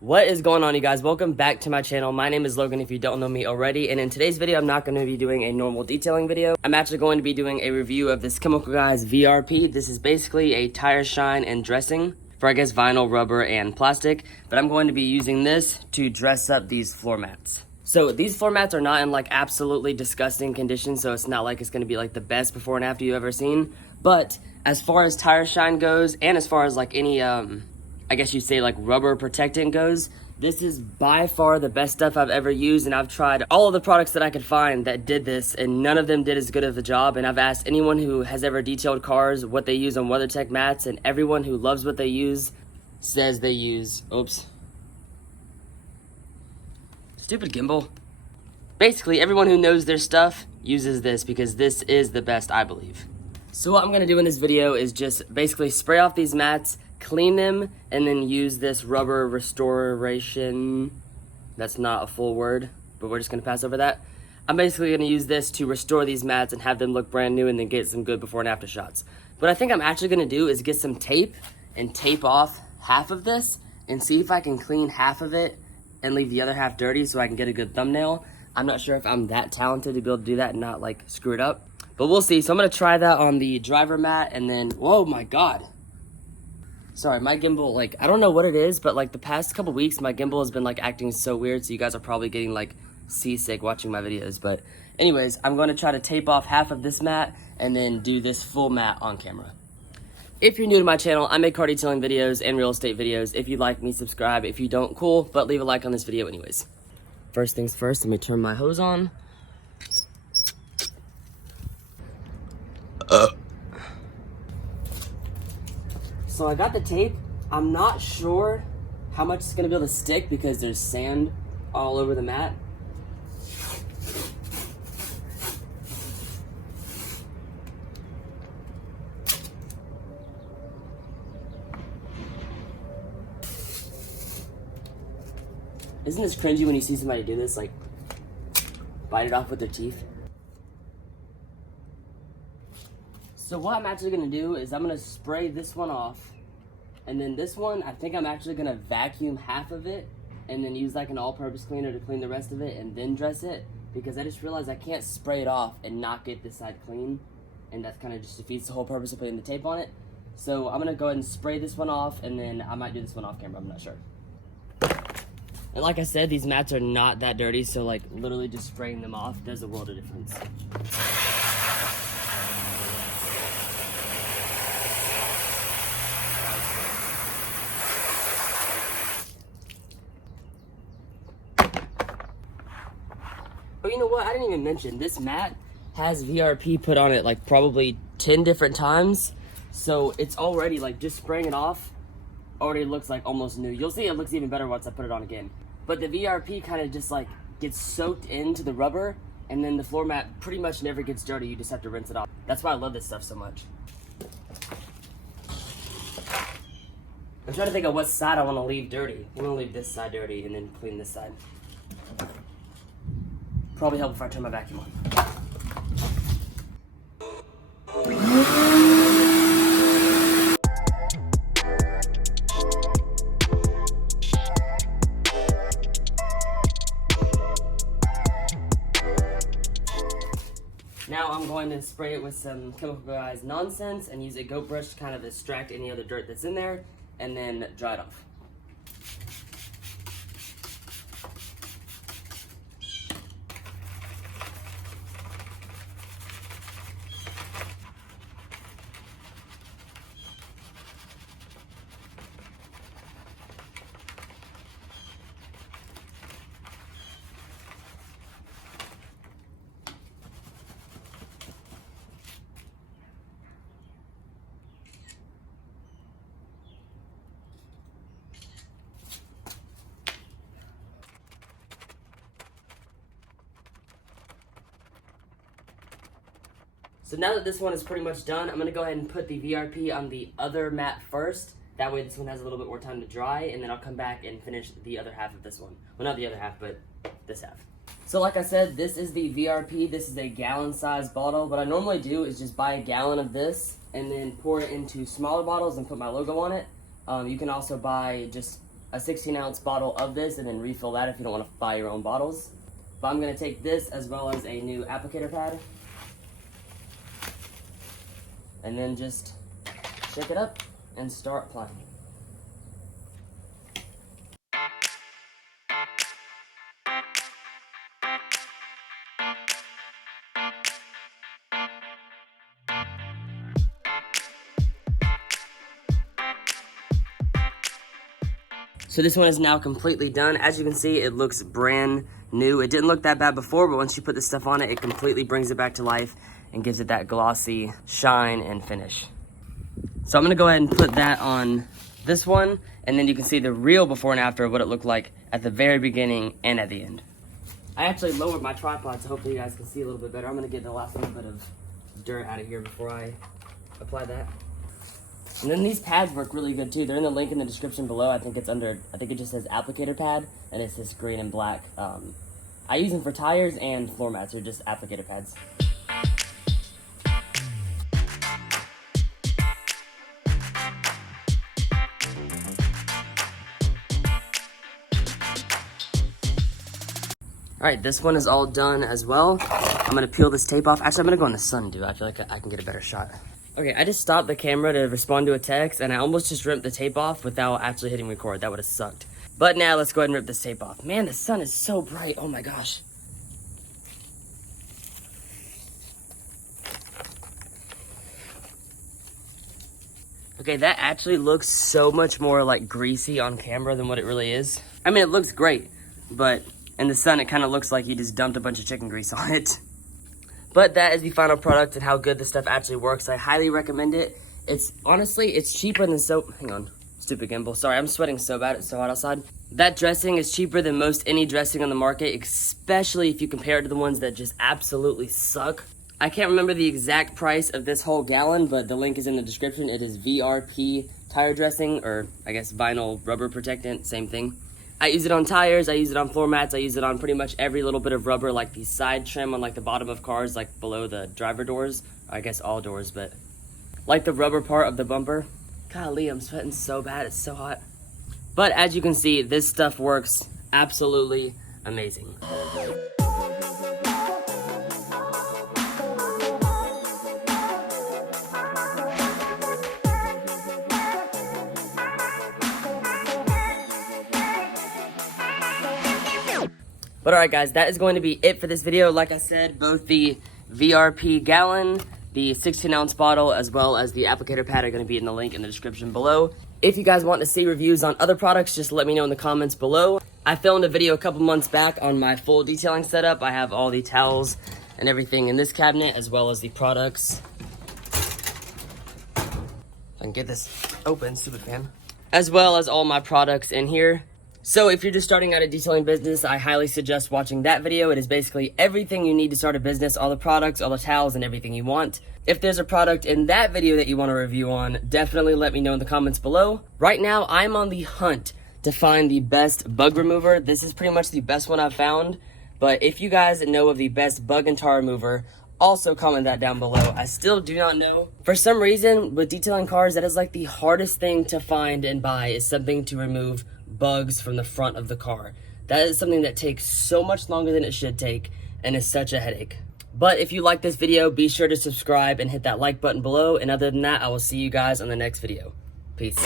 What is going on, you guys? Welcome back to my channel. My name is Logan if you don't know me already, and in today's video I'm not going to be doing a normal detailing video. I'm actually going to be doing a review of this Chemical Guys VRP. This is basically a tire shine and dressing for, I guess, vinyl, rubber, and plastic, but I'm going to be using this to dress up these floor mats. So these floor mats are not in like absolutely disgusting condition, so it's not like it's going to be like the best before and after you've ever seen, but as far as tire shine goes, and as far as like any I guess you'd say like rubber protectant goes, this is by far the best stuff I've ever used, and I've tried all of the products that I could find that did this, and none of them did as good of a job. And I've asked anyone who has ever detailed cars what they use on WeatherTech mats, and everyone who loves what they use says they use, oops. Stupid gimbal. Basically, everyone who knows their stuff uses this because this is the best, I believe. So what I'm gonna do in this video is just basically spray off these mats, clean them, and then use this rubber restoration. That's not a full word, but we're just gonna pass over that. I'm basically gonna use this to restore these mats and have them look brand new and then get some good before and after shots. What I think I'm actually gonna do is get some tape and tape off half of this and see if I can clean half of it and leave the other half dirty so I can get a good thumbnail. I'm not sure if I'm that talented to be able to do that and not like screw it up, but we'll see. So I'm gonna try that on the driver mat, and then, whoa, my God. Sorry, my gimbal, like, I don't know what it is, but like the past couple weeks, my gimbal has been like acting so weird, so you guys are probably getting like seasick watching my videos. But anyways, I'm gonna try to tape off half of this mat and then do this full mat on camera. If you're new to my channel, I make car detailing videos and real estate videos. If you like me, subscribe. If you don't, cool, but leave a like on this video anyways. First things first, let me turn my hose on. So I got the tape. I'm not sure how much it's gonna be able to stick because there's sand all over the mat. Isn't this cringy when you see somebody do this, like bite it off with their teeth? So what I'm actually gonna do is I'm gonna spray this one off, and then this one, I think I'm actually gonna vacuum half of it and then use like an all-purpose cleaner to clean the rest of it and then dress it, because I just realized I can't spray it off and not get this side clean, and that kind of just defeats the whole purpose of putting the tape on it. So I'm gonna go ahead and spray this one off, and then I might do this one off camera, I'm not sure. And like I said, these mats are not that dirty, so like literally just spraying them off does a world of difference. Oh, you know what? I didn't even mention, this mat has VRP put on it like probably 10 different times. So it's already like just spraying it off already looks like almost new. You'll see it looks even better once I put it on again. But the VRP kind of just like gets soaked into the rubber, and then the floor mat pretty much never gets dirty. You just have to rinse it off. That's why I love this stuff so much. I'm trying to think of what side I want to leave dirty. I'm going to leave this side dirty and then clean this side. Probably help if I turn my vacuum on. Now I'm going to spray it with some Chemical Guys nonsense and use a goat brush to kind of extract any other dirt that's in there, and then dry it off. So now that this one is pretty much done, I'm gonna go ahead and put the VRP on the other mat first. That way this one has a little bit more time to dry, and then I'll come back and finish the other half of this one. Well, not the other half, but this half. So like I said, this is the VRP. This is a gallon-sized bottle. What I normally do is just buy a gallon of this and then pour it into smaller bottles and put my logo on it. You can also buy just a 16-ounce bottle of this and then refill that if you don't want to buy your own bottles. But I'm going to take this as well as a new applicator pad. And then just shake it up and start applying. So this one is now completely done. As you can see, it looks brand new. It didn't look that bad before, but once you put this stuff on it, it completely brings it back to life and gives it that glossy shine and finish. So I'm gonna go ahead and put that on this one, and then you can see the real before and after of what it looked like at the very beginning and at the end. I actually lowered my tripod, so hopefully you guys can see a little bit better. I'm gonna get the last little bit of dirt out of here before I apply that. And then these pads work really good too. They're in the link in the description below. I think it just says applicator pad, and it's this green and black. I use them for tires and floor mats, or just applicator pads. All right, this one is all done as well. I'm gonna peel this tape off. Actually, I'm gonna go in the sun, dude. I feel like I can get a better shot. Okay, I just stopped the camera to respond to a text, and I almost just ripped the tape off without actually hitting record. That would have sucked. But now let's go ahead and rip this tape off. Man, the sun is so bright. Oh my gosh. Okay, that actually looks so much more like greasy on camera than what it really is. I mean, it looks great, but in the sun, it kind of looks like you just dumped a bunch of chicken grease on it. But that is the final product and how good this stuff actually works. I highly recommend it. It's honestly, it's cheaper than soap. Hang on, stupid gimbal. Sorry, I'm sweating so bad. It's so hot outside. That dressing is cheaper than most any dressing on the market, especially if you compare it to the ones that just absolutely suck. I can't remember the exact price of this whole gallon, but the link is in the description. It is Vrp Tire Dressing, or I guess vinyl rubber protectant, same thing. I use it on tires, I use it on floor mats, I use it on pretty much every little bit of rubber, like the side trim on like the bottom of cars, like below the driver doors. I guess all doors, but like the rubber part of the bumper. Golly, I'm sweating so bad, it's so hot. But as you can see, this stuff works absolutely amazing. But alright guys, that is going to be it for this video. Like I said, both the Vrp gallon, the 16-ounce bottle, as well as the applicator pad are going to be in the link in the description below. If you guys want to see reviews on other products, just let me know in the comments below. I filmed a video a couple months back on my full detailing setup. I have all the towels and everything in this cabinet, as well as the products. If I can get this open, stupid fan. As well as all my products in here. So if you're just starting out a detailing business, I highly suggest watching that video. It is basically everything you need to start a business, all the products, all the towels, and everything you want. If there's a product in that video that you want to review on, definitely let me know in the comments below. Right now, I'm on the hunt to find the best bug remover. This is pretty much the best one I've found. But if you guys know of the best bug and tar remover, also comment that down below. I still do not know. For some reason, with detailing cars, that is like the hardest thing to find and buy, is something to remove bugs from the front of the car. That is something that takes so much longer than it should take and is such a headache. But if you like this video, be sure to subscribe and hit that like button below. And other than that, I will see you guys on the next video. Peace.